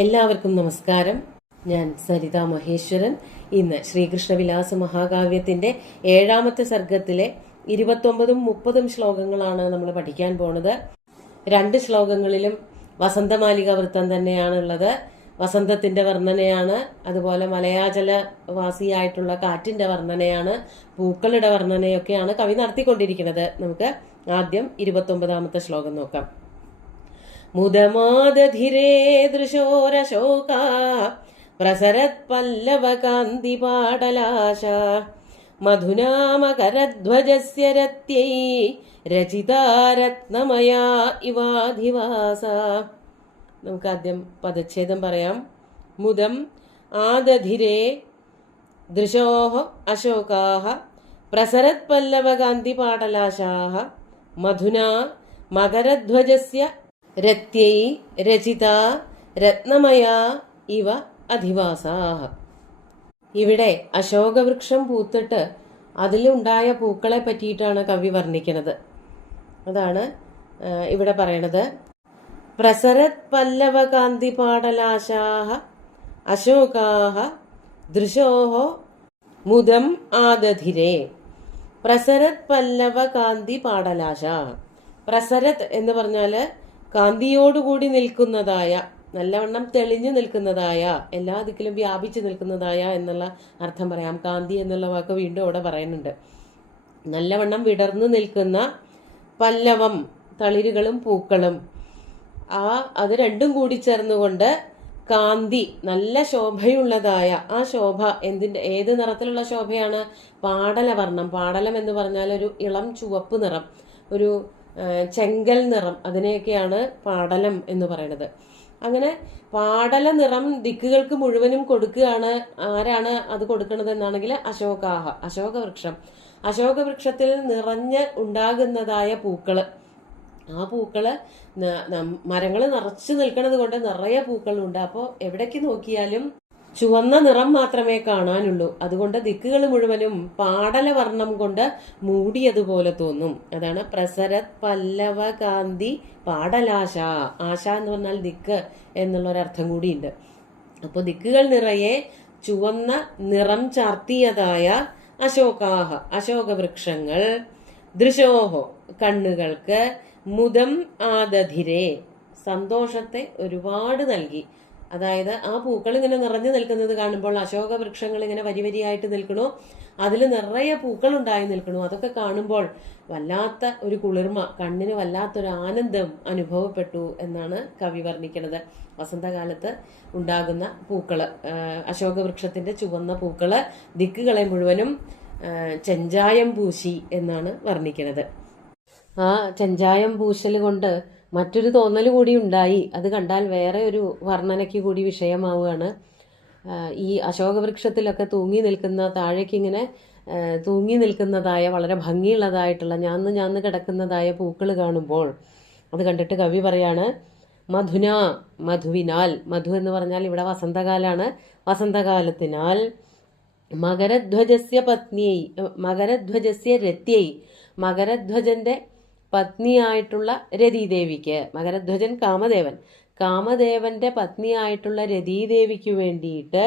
എല്ലാവർക്കും നമസ്കാരം. ഞാൻ സരിത മഹേശ്വരൻ. ഇന്ന് ശ്രീകൃഷ്ണവിലാസ മഹാകാവ്യത്തിന്റെ 7ാമത്തെ സർഗത്തിലെ 29ഉം 30ഉം ശ്ലോകങ്ങളാണ് നമ്മൾ പഠിക്കാൻ പോണത്. 2 ശ്ലോകങ്ങളിലും വസന്തമാലിക വൃത്തം തന്നെയാണുള്ളത്. വസന്തത്തിന്റെ വർണ്ണനയാണ്, അതുപോലെ മലയാചലവാസിയായിട്ടുള്ള കാറ്റിന്റെ വർണ്ണനയാണ്, പൂക്കളുടെ വർണ്ണനയൊക്കെയാണ് കവി നടത്തിക്കൊണ്ടിരിക്കുന്നത്. നമുക്ക് ആദ്യം 29ാമത്തെ ശ്ലോകം നോക്കാം. മുദമാദധിരേ ദൃശോരശോകാ പ്രസരത് പല്ലവകാന്തിപാടലാശ മധുനാമകരധ്വജസ്യ രത്യൈ രചിതാ രത്നമയാ ഇവാധിവാസ. നമുക്ക് ആദ്യം പദച്ഛേദം പറയാം. മുദം ആദധിരേ ദൃശോഃ അശോകാഃ പ്രസരത് പല്ലവകാന്തിപാടലാശാഃ മധുനാ മകരധ്വജസ്യ രത്യൈ രചിത രത്നമയാ ഇവ അധിവാസാഹ. ഇവിടെ അശോകവൃക്ഷം പൂത്തിട്ട് അതിലുണ്ടായ പൂക്കളെ പറ്റിയിട്ടാണ് കവി വർണ്ണിക്കുന്നത്. അതാണ് ഇവിടെ പറയണത്. പ്രസരത് പല്ലവകാന്തിപാടലാശാഹ അശോകാഹ ദൃശോഃ മുദം ആദധിരേ. പ്രസരത് പല്ലവകാന്തിപാടലാശാഹ. പ്രസരത് എന്ന് പറഞ്ഞാല് കാന്തിയോടുകൂടി നിൽക്കുന്നതായ, നല്ലവണ്ണം തെളിഞ്ഞു നിൽക്കുന്നതായ, എല്ലാ ദിക്കിലും വ്യാപിച്ചു നിൽക്കുന്നതായ എന്നുള്ള അർത്ഥം പറയാം. കാന്തി എന്നുള്ള വാക്ക് വീണ്ടും അവിടെ പറയുന്നുണ്ട്. നല്ലവണ്ണം വിടർന്നു നിൽക്കുന്ന പല്ലവം, തളിരുകളും പൂക്കളും, അത് രണ്ടും കൂടി ചേർന്നുകൊണ്ട് കാന്തി, നല്ല ശോഭയുള്ളതായ ആ ശോഭ. ഏത് നിറത്തിലുള്ള ശോഭയാണ്? പാടലവർണ്ണം. പാടലം എന്ന് പറഞ്ഞാൽ ഒരു ഇളം ചുവപ്പ് നിറം, ഒരു ചെങ്കൽ നിറം, അതിനെയൊക്കെയാണ് പാടലം എന്ന് പറയുന്നത്. അങ്ങനെ പാടല നിറം ദിക്കുകൾക്ക് മുഴുവനും കൊടുക്കുകയാണ്. ആരാണ് അത് കൊടുക്കുന്നത് എന്നാണെങ്കിൽ അശോകാഹ, അശോകവൃക്ഷം. അശോകവൃക്ഷത്തിൽ നിറഞ്ഞ് ഉണ്ടാകുന്നതായ പൂക്കള്, ആ പൂക്കള് മരങ്ങൾ നിറച്ചു നിൽക്കുന്നത് കൊണ്ട് നിറയെ പൂക്കളുണ്ട്. അപ്പോൾ എവിടേക്ക് നോക്കിയാലും ചുവന്ന നിറം മാത്രമേ കാണാനുള്ളൂ. അതുകൊണ്ട് ദിക്കുകൾ മുഴുവനും പാടലവർണ്ണം കൊണ്ട് മൂടിയതുപോലെ തോന്നും. അതാണ് പ്രസരത് പല്ലവ കാന്തി പാടലാശ. ആശ എന്ന് പറഞ്ഞാൽ ദിക്ക് എന്നുള്ളൊരർത്ഥം കൂടിയുണ്ട്. അപ്പോൾ ദിക്കുകൾ നിറയെ ചുവന്ന നിറം ചാർത്തിയതായ അശോകാഹ, അശോകവൃക്ഷങ്ങൾ, ദൃശോഹോ കണ്ണുകൾക്ക്, മുദം ആദധിരേ സന്തോഷത്തെ ഒരുപാട് നൽകി. അതായത് ആ പൂക്കൾ ഇങ്ങനെ നിറഞ്ഞു നിൽക്കുന്നത് കാണുമ്പോൾ, അശോകവൃക്ഷങ്ങൾ ഇങ്ങനെ വരി വരിയായിട്ട് നിൽക്കണു, അതിൽ നിറയെ പൂക്കൾ ഉണ്ടായി നിൽക്കണു. അതൊക്കെ കാണുമ്പോൾ വല്ലാത്ത ഒരു കുളിർമ, കണ്ണിന് വല്ലാത്തൊരു ആനന്ദം അനുഭവപ്പെട്ടു എന്നാണ് കവി വർണ്ണിക്കുന്നത്. വസന്തകാലത്ത് ഉണ്ടാകുന്ന പൂക്കള്, അശോകവൃക്ഷത്തിന്റെ ചുവന്ന പൂക്കള് ദിക്കുകളെ മുഴുവനും ചെഞ്ചായം പൂശി എന്നാണ് വർണ്ണിക്കുന്നത്. ആ ചെഞ്ചായം പൂശൽ കൊണ്ട് മറ്റൊരു തോന്നൽ കൂടി ഉണ്ടായി. അത് കണ്ടാൽ വേറെ ഒരു വർണ്ണനയ്ക്ക് കൂടി വിഷയമാവുകയാണ്. ഈ അശോകവൃക്ഷത്തിലൊക്കെ തൂങ്ങി നിൽക്കുന്ന, താഴേക്കിങ്ങനെ തൂങ്ങി നിൽക്കുന്നതായ വളരെ ഭംഗിയുള്ളതായിട്ടുള്ള ഞാന്ന് കിടക്കുന്നതായ പൂക്കൾ കാണുമ്പോൾ അത് കണ്ടിട്ട് കവി പറയാണ്, മധുന, മധുവിനാൽ, മധു എന്ന് പറഞ്ഞാൽ ഇവിടെ വസന്തകാലാണ്, വസന്തകാലത്തിനാൽ, മകരധ്വജസ്യ പത്നിயை, മകരധ്വജസ്യ രത്യൈ, മകരധ്വജന്റെ പത്നിയായിട്ടുള്ള രതീദേവിക്ക്, മകരധ്വജൻ കാമദേവൻ, കാമദേവന്റെ പത്നിയായിട്ടുള്ള രതീദേവിക്ക് വേണ്ടിയിട്ട്,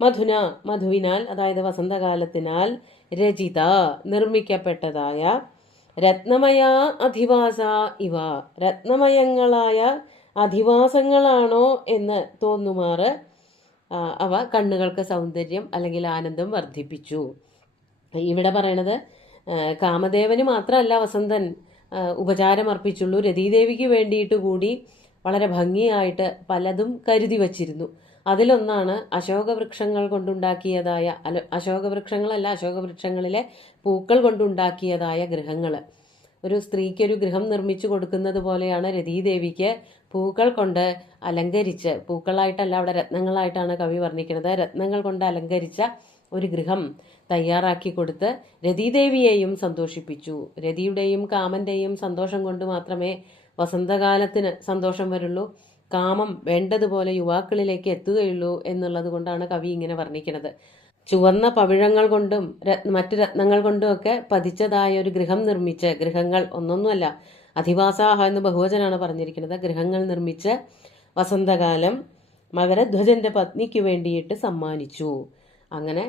മധുന, മധുവിനാൽ, അതായത് വസന്തകാലത്തിനാൽ, രചിത നിർമ്മിക്കപ്പെട്ടതായ, രത്നമയ അധിവാസ ഇവ, രത്നമയങ്ങളായ അധിവാസങ്ങളാണോ എന്ന് തോന്നുമാറ് അവ കണ്ണുകൾക്ക് സൗന്ദര്യം അല്ലെങ്കിൽ ആനന്ദം വർദ്ധിപ്പിച്ചു. ഇവിടെ പറയണത് കാമദേവന് മാത്രമല്ല വസന്തൻ ഉപചാരം അർപ്പിച്ചുള്ളൂ, രതീദേവിക്ക് വേണ്ടിയിട്ട് കൂടി വളരെ ഭംഗിയായിട്ട് പലതും കരുതി വച്ചിരുന്നു. അതിലൊന്നാണ് അശോകവൃക്ഷങ്ങൾ കൊണ്ടുണ്ടാക്കിയതായ, അശോകവൃക്ഷങ്ങളല്ല, അശോകവൃക്ഷങ്ങളിലെ പൂക്കൾ കൊണ്ടുണ്ടാക്കിയതായ ഗൃഹങ്ങൾ. ഒരു സ്ത്രീക്കൊരു ഗൃഹം നിർമ്മിച്ചു കൊടുക്കുന്നത് പോലെയാണ് രതീദേവിക്ക് പൂക്കൾ കൊണ്ട് അലങ്കരിച്ച്, പൂക്കളായിട്ടല്ല അവിടെ രത്നങ്ങളായിട്ടാണ് കവി വർണ്ണിക്കുന്നത്, രത്നങ്ങൾ കൊണ്ട് അലങ്കരിച്ച ഒരു ഗൃഹം തയ്യാറാക്കി കൊടുത്ത് രതീദേവിയെയും സന്തോഷിപ്പിച്ചു. രതിയുടെയും കാമന്റെയും സന്തോഷം കൊണ്ട് മാത്രമേ വസന്തകാലത്തിന് സന്തോഷം വരുള്ളൂ, കാമം വേണ്ടതുപോലെ യുവാക്കളിലേക്ക് എത്തുകയുള്ളൂ എന്നുള്ളത് കൊണ്ടാണ് കവി ഇങ്ങനെ വർണ്ണിക്കുന്നത്. ചുവന്ന പവിഴങ്ങൾ കൊണ്ടും മറ്റു രത്നങ്ങൾ കൊണ്ടും ഒക്കെ പതിച്ചതായ ഒരു ഗൃഹം നിർമ്മിച്ച്, ഗൃഹങ്ങൾ ഒന്നൊന്നുമല്ല, അധിവാസാഹ എന്ന് ബഹുവചനാണ് പറഞ്ഞിരിക്കുന്നത്, ഗൃഹങ്ങൾ നിർമ്മിച്ച് വസന്തകാലം മകരധ്വജന്റെ പത്നിക്ക് വേണ്ടിയിട്ട് സമ്മാനിച്ചു. അങ്ങനെ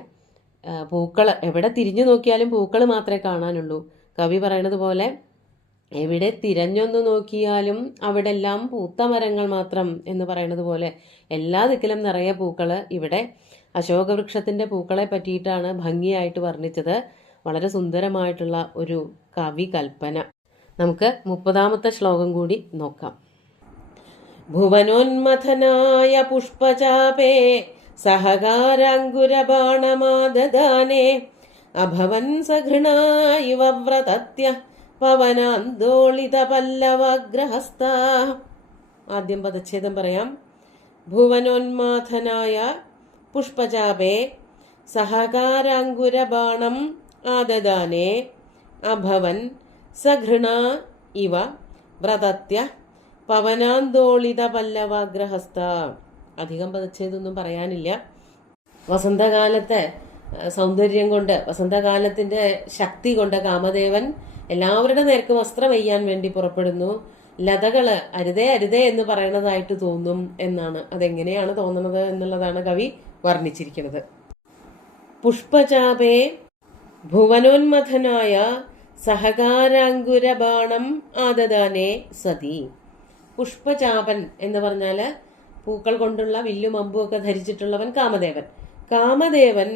പൂക്കൾ എവിടെ തിരിഞ്ഞു നോക്കിയാലും പൂക്കൾ മാത്രമേ കാണാനുള്ളൂ. കവി പറയണത് പോലെ എവിടെ തിരഞ്ഞൊന്നു നോക്കിയാലും അവിടെ എല്ലാം പൂത്ത മരങ്ങൾ മാത്രം എന്ന് പറയുന്നത് പോലെ എല്ലാ ദിക്കിലും നിറയെ പൂക്കൾ. ഇവിടെ അശോകവൃക്ഷത്തിന്റെ പൂക്കളെ പറ്റിയിട്ടാണ് ഭംഗിയായിട്ട് വർണ്ണിച്ചത്. വളരെ സുന്ദരമായിട്ടുള്ള ഒരു കവി കൽപ്പന. നമുക്ക് 30ാമത്തെ ശ്ലോകം കൂടി നോക്കാം. ഭുവനോന്മഥനായ പുഷ്പചാപേ സഹകാരാങ്കുരബാണമാദദാനേ അഭവൻ സഘൃണായിവ വ്രതത്യ പവനാന്തോളിത പല്ലവഗ്രഹസ്ഥ. ആദ്യം പദച്ഛേദം പറയാം. ഭുവനോന്മാഥനായ പുഷ്പചാപേ സഹകാരാങ്കുരബാണം ആദദാനേ അഭവൻ സഘൃണ ഇവ വ്രതത്യ പവനാന്തോളിത പല്ലവാഗ്രഹസ്ഥ. അധികം പദച്ഛേദമൊന്നും പറയാനില്ല. വസന്തകാലത്തെ സൗന്ദര്യം കൊണ്ട്, വസന്തകാലത്തിന്റെ ശക്തി കൊണ്ട് കാമദേവൻ എല്ലാവരുടെ നേർക്ക് വസ്ത്രം വെയ്യാൻ വേണ്ടി പുറപ്പെടുന്നു. ലതകള് അരുതേ അരുതേ എന്ന് പറയണതായിട്ട് തോന്നും എന്നാണ്. അതെങ്ങനെയാണ് തോന്നുന്നത് എന്നുള്ളതാണ് കവി വർണ്ണിച്ചിരിക്കുന്നത്. പുഷ്പചാപേ ഭുവനോന്മഥനായ സഹകാരാങ്കുരബാണം ആദദാനേ സതി. പുഷ്പചാപൻ എന്ന് പറഞ്ഞാല് പൂക്കൾ കൊണ്ടുള്ള വില്ലും അമ്പും ഒക്കെ ധരിച്ചിട്ടുള്ളവൻ കാമദേവൻ. കാമദേവൻ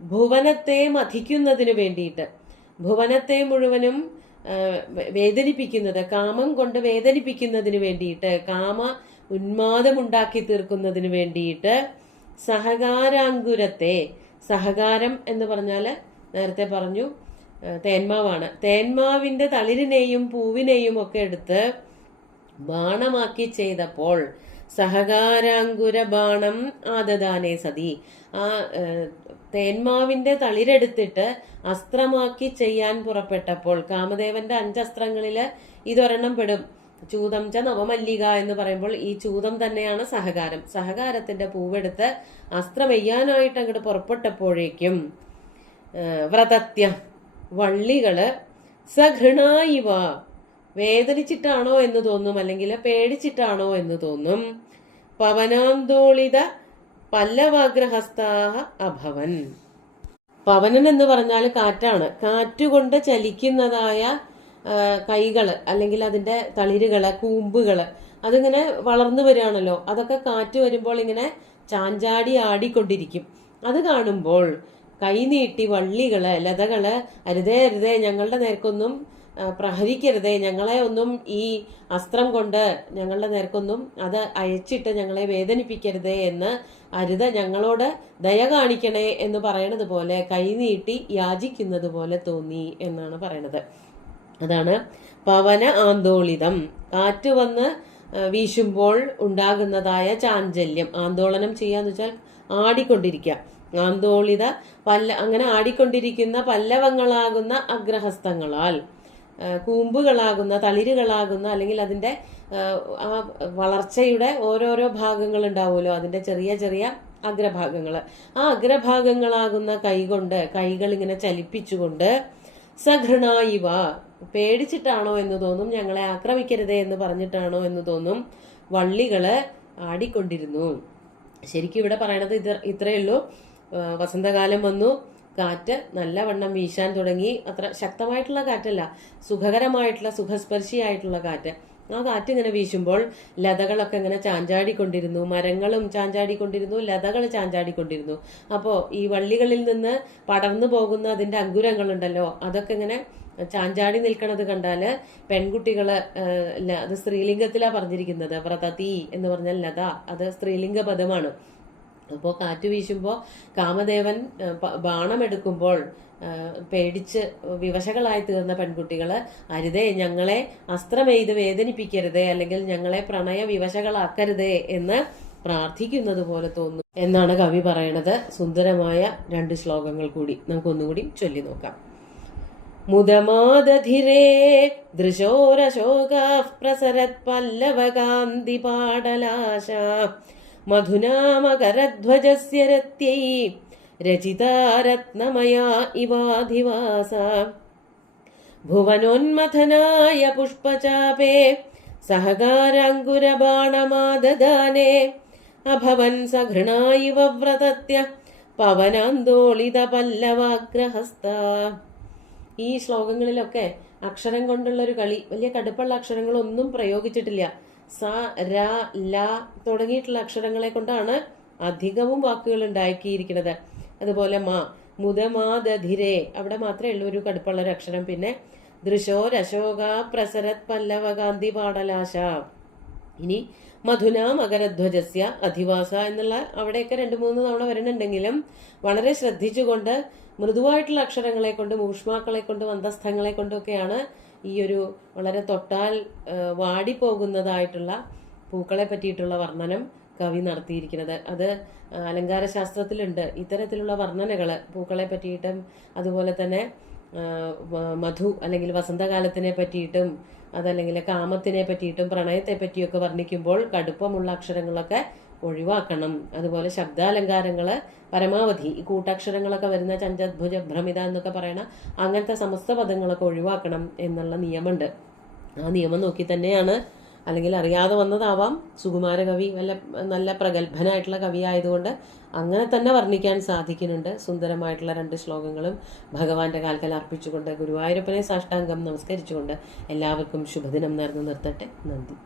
ഭുവനത്തെ മഥിക്കുന്നതിന് വേണ്ടിയിട്ട്, ഭുവനത്തെ മുഴുവനും വേദനിപ്പിക്കുന്നത്, കാമം കൊണ്ട് വേദനിപ്പിക്കുന്നതിന് വേണ്ടിയിട്ട്, കാമ ഉന്മാദമുണ്ടാക്കി തീർക്കുന്നതിന് വേണ്ടിയിട്ട് സഹകാരാങ്കുരത്തെ, സഹകാരം എന്ന് പറഞ്ഞാല് നേരത്തെ പറഞ്ഞു തേന്മാവാണ്. തേന്മാവിന്റെ തളിരിനെയും പൂവിനെയും ഒക്കെ എടുത്ത് ബാണമാക്കി ചെയ്തപ്പോൾ സഹകാരാങ്കുര ബാണം ആദദാനേ സതി. ആ തേന്മാവിന്റെ തളിരെടുത്തിട്ട് അസ്ത്രമാക്കി ചെയ്യാൻ പുറപ്പെട്ടപ്പോൾ, കാമദേവന്റെ 5 അസ്ത്രങ്ങളില് ഇതൊരെണ്ണം പെടും. ചൂതം ച നവമല്ലിക എന്ന് പറയുമ്പോൾ ഈ ചൂതം തന്നെയാണ് സഹകാരം. സഹകാരത്തിന്റെ പൂവെടുത്ത് അസ്ത്രം വെയ്യാനായിട്ട് അങ്ങോട്ട് പുറപ്പെട്ടപ്പോഴേക്കും വ്രതത്യ വള്ളികള് സഘൃണായിവ വേദനിച്ചിട്ടാണോ എന്ന് തോന്നും, അല്ലെങ്കിൽ പേടിച്ചിട്ടാണോ എന്ന് തോന്നും. പവനാന്തോളിത പല്ലവാഗ്രഹസ്ഥാഹ അഭവൻ. പവനൻ എന്ന് പറഞ്ഞാൽ കാറ്റാണ്. കാറ്റുകൊണ്ട് ചലിക്കുന്നതായ കൈകള് അല്ലെങ്കിൽ അതിന്റെ തളിരുകള്, കൂമ്പുകള് അതിങ്ങനെ വളർന്നു വരികയാണല്ലോ. അതൊക്കെ കാറ്റ് വരുമ്പോൾ ഇങ്ങനെ ചാഞ്ചാടി ആടിക്കൊണ്ടിരിക്കും. അത് കാണുമ്പോൾ കൈനീട്ടി വള്ളികള്, ലതകള് അരുതേ അരുതേ ഞങ്ങളുടെ നേർക്കൊന്നും പ്രഹരിക്കരുതേ, ഞങ്ങളെ ഒന്നും ഈ അസ്ത്രം കൊണ്ട് ഞങ്ങളുടെ നേർക്കൊന്നും അത് അയച്ചിട്ട് ഞങ്ങളെ വേദനിപ്പിക്കരുതേ എന്ന്, അരുത് ഞങ്ങളോട് ദയ കാണിക്കണേ എന്ന് പറയണത് പോലെ കൈനീട്ടി യാചിക്കുന്നത് പോലെ തോന്നി എന്നാണ് പറയണത്. അതാണ് പവന ആന്തോളിതം. കാറ്റ് വന്ന് വീശുമ്പോൾ ഉണ്ടാകുന്നതായ ചാഞ്ചല്യം. ആന്തോളനം ചെയ്യാന്ന് വെച്ചാൽ ആടിക്കൊണ്ടിരിക്കുക. ആന്തോളിത അങ്ങനെ ആടിക്കൊണ്ടിരിക്കുന്ന പല്ലവങ്ങളാകുന്ന അഗ്രഹസ്ഥങ്ങളാൽ, കൂമ്പുകളാകുന്ന തളിരുകളാകുന്ന, അല്ലെങ്കിൽ അതിന്റെ ആ വളർച്ചയുടെ ഓരോരോ ഭാഗങ്ങൾ ഉണ്ടാവുമല്ലോ, അതിന്റെ ചെറിയ ചെറിയ അഗ്രഭാഗങ്ങള്. ആ അഗ്രഭാഗങ്ങളാകുന്ന കൈകൾ ഇങ്ങനെ ചലിപ്പിച്ചുകൊണ്ട് സഘൃണായിവ പേടിച്ചിട്ടാണോ എന്ന് തോന്നും, ഞങ്ങളെ ആക്രമിക്കരുതേ എന്ന് പറഞ്ഞിട്ടാണോ എന്ന് തോന്നും, വള്ളികള് ആടിക്കൊണ്ടിരുന്നു. ശരിക്കും ഇവിടെ പറയണത് ഇത്രയേ ഉള്ളൂ. വസന്തകാലം വന്നു, കാറ്റ് നല്ലവണ്ണം വീശാൻ തുടങ്ങി. അത്ര ശക്തമായിട്ടുള്ള കാറ്റല്ല, സുഖകരമായിട്ടുള്ള സുഖസ്പർശിയായിട്ടുള്ള കാറ്റ്. ആ കാറ്റ് ഇങ്ങനെ വീശുമ്പോൾ ലതകളൊക്കെ ഇങ്ങനെ ചാഞ്ചാടിക്കൊണ്ടിരുന്നു, മരങ്ങളും ചാഞ്ചാടിക്കൊണ്ടിരുന്നു, ലതകൾ ചാഞ്ചാടിക്കൊണ്ടിരുന്നു. അപ്പോ ഈ വള്ളികളിൽ നിന്ന് പടർന്നു പോകുന്ന അതിന്റെ അങ്കുരങ്ങളുണ്ടല്ലോ, അതൊക്കെ ഇങ്ങനെ ചാഞ്ചാടി നിൽക്കണത് കണ്ടാല് പെൺകുട്ടികള്, അത് സ്ത്രീലിംഗത്തിലാ പറഞ്ഞിരിക്കുന്നത്. വ്രതതി എന്ന് പറഞ്ഞാൽ ലത, അത് സ്ത്രീലിംഗ പദമാണ്. അപ്പോൾ കാറ്റ് വീശുമ്പോൾ കാമദേവൻ ബാണമെടുക്കുമ്പോൾ പേടിച്ച് വിവശകളായി തീർന്ന പെൺകുട്ടികള് അരുതേ ഞങ്ങളെ അസ്ത്രമെയ്ത് വേദനിപ്പിക്കരുതേ, അല്ലെങ്കിൽ ഞങ്ങളെ പ്രണയ വിവശകളാക്കരുതേ എന്ന് പ്രാർത്ഥിക്കുന്നത് പോലെ തോന്നുന്നു എന്നാണ് കവി പറയണത്. സുന്ദരമായ 2 ശ്ലോകങ്ങൾ കൂടി നമുക്കൊന്നുകൂടി ചൊല്ലി നോക്കാം. മുദമാദധിരേ ദൃശോരശോകാഃ പ്രസരത് പല്ലവകാന്തി പാടലാശ മധുനാമകരധ്വജസ്യ രത്യൈ രചിതാ രത്നമയാ ഇവാധിവാസ. ഭുവനോന്മഥനായ പുഷ്പചാപേ സഹകാരാങ്കുരബാണമാദദാനേ അഭവൻ സഘൃണായിവ വ്രതത്യ പവനാന്തോളിത പല്ലവാഗ്രഹസ്ഥ. ഈ ശ്ലോകങ്ങളിലൊക്കെ അക്ഷരം കൊണ്ടുള്ള ഒരു കളി, വലിയ കടുപ്പുള്ള അക്ഷരങ്ങളൊന്നും പ്രയോഗിച്ചിട്ടില്ല. സ, ര, ല തുടങ്ങിയിട്ടുള്ള അക്ഷരങ്ങളെ കൊണ്ടാണ് അധികവും വാക്കുകൾ ഉണ്ടാക്കിയിരിക്കുന്നത്. അതുപോലെ മ, മുതമാദധിരേ, അവിടെ മാത്രമേ ഉള്ളൂ ഒരു കടുപ്പുള്ള ഒരു അക്ഷരം. പിന്നെ ദൃശോരശോക പ്രസരത് പല്ലവ കാന്തി പാടലാശ. ഇനി മധുന മകരധ്വജസ്യ അധിവാസ എന്നുള്ള അവിടെയൊക്കെ 2-3 തവണ വരുന്നുണ്ടെങ്കിലും വളരെ ശ്രദ്ധിച്ചുകൊണ്ട് മൃദുവായിട്ടുള്ള അക്ഷരങ്ങളെ കൊണ്ട്, ഊഷ്മാക്കളെ കൊണ്ട്, മന്ദസ്ഥങ്ങളെ കൊണ്ടൊക്കെയാണ് ഈ ഒരു വളരെ തൊട്ടാൽ വാടിപ്പോകുന്നതായിട്ടുള്ള പൂക്കളെ പറ്റിയിട്ടുള്ള വർണ്ണനം കവി നടത്തിയിരിക്കുന്നത്. അത് അലങ്കാര ശാസ്ത്രത്തിലുണ്ട് ഇത്തരത്തിലുള്ള വർണ്ണനകൾ പൂക്കളെ പറ്റിയിട്ടും അതുപോലെ തന്നെ മധു അല്ലെങ്കിൽ വസന്തകാലത്തിനെ പറ്റിയിട്ടും അതല്ലെങ്കിൽ കാമത്തിനെ പറ്റിയിട്ടും പ്രണയത്തെ പറ്റിയൊക്കെ വർണ്ണിക്കുമ്പോൾ കടുപ്പമുള്ള അക്ഷരങ്ങളൊക്കെ ഒഴിവാക്കണം. അതുപോലെ ശബ്ദാലങ്കാരങ്ങള് പരമാവധി ഈ കൂട്ടക്ഷരങ്ങളൊക്കെ വരുന്ന ചഞ്ചദ്ഭുജ ഭ്രമിത എന്നൊക്കെ പറയണ അങ്ങനത്തെ സമസ്ത പദങ്ങളൊക്കെ ഒഴിവാക്കണം എന്നുള്ള നിയമമുണ്ട്. ആ നിയമം നോക്കി തന്നെയാണ്, അല്ലെങ്കിൽ അറിയാതെ വന്നതാവാം, സുകുമാര കവി നല്ല പ്രഗത്ഭനായിട്ടുള്ള കവി ആയതുകൊണ്ട് അങ്ങനെ തന്നെ വർണ്ണിക്കാൻ സാധിക്കുന്നുണ്ട്. സുന്ദരമായിട്ടുള്ള 2 ശ്ലോകങ്ങളും ഭഗവാന്റെ കാൽക്കൽ അർപ്പിച്ചുകൊണ്ട് ഗുരുവായൂരപ്പനെ സാഷ്ടാംഗം നമസ്കരിച്ചുകൊണ്ട് എല്ലാവർക്കും ശുഭദിനം നേർന്നു നിർത്തട്ടെ. നന്ദി.